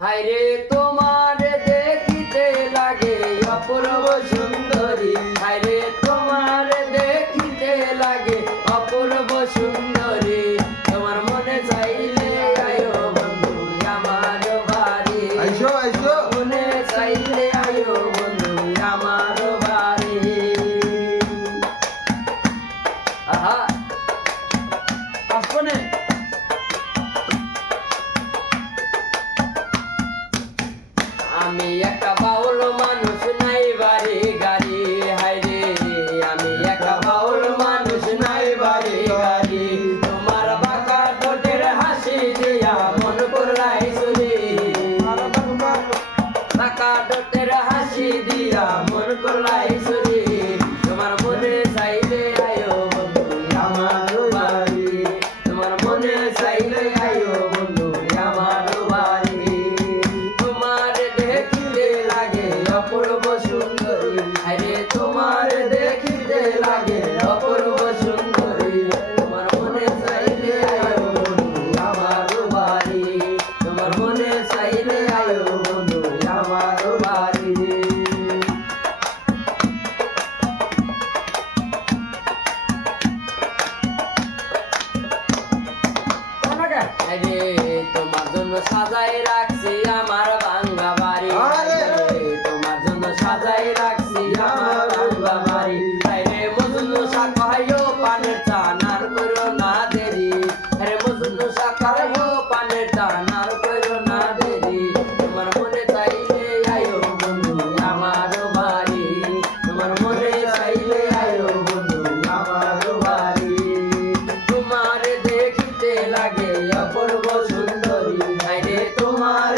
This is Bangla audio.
হায়রে তোমার দেখিতে লাগে অপূর্ব সুন্দরী, হায়রে তোমার দেখিতে লাগে অপূর্ব সুন্দরী। তোমার মনে চাইলে আয়ো বন্ধু আমার বাড়ি, মনে চাইলে আয়ো বন্ধু আমার বাড়ি। আহা আসবনে আমি একটা বাউল মানুষ নাই বাড়ি গাড়ি, হায়রে আমি একটা বাউল মানুষ নাই বাড়ি গাড়ি। তোমার বাঁকা ঠোঁটের হাসি দিয়া মন করলাই চুরি, বাঁকা ঠোঁটের হাসি দিয়া মন করলাই চুরি। তোমার মনে চাইলে আয়ো বন্ধু আমার বাড়ি, তোমার মনে চাইলে আয়ো বন্ধু আমার বাড়ি। তোমার দেখিতে লাগে অপূর্ব সুন্দরী, আরে তোমার দেখিতে লাগে অপূর্ব সুন্দরী। তোমার মনে চাইলে আয়ো বন্ধু আমার বাড়ি, তোমার মনে চাইলে আয়ো বন্ধু আমার বাড়ি। আরে তোমার জন্য সাজাই রাখছি আমার ভাঙ্গা বাড়ি, তোমার জন্য সাজাই রাখছি আমার ভাঙ্গা বাড়ি। আরে মজনু শাখায়ও পানের টান আর করো না দেরি, আরে মজনু শাখায়ও পানের টান আর করো না দেরি। তোমার মনে চাইলে আয়ো বন্ধু আমার বাড়ি, তোমার মনে চাইলে আয়ো বন্ধু আমার বাড়ি। তোমার দেখিতে লাগে অপূর্ব সুন্দরী, আরে তোমার